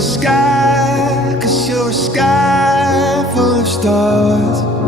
a sky, 'cause you're a sky full of stars.